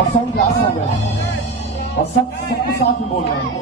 और sound class हो गए और सबके साथ में बोल रहे हैं।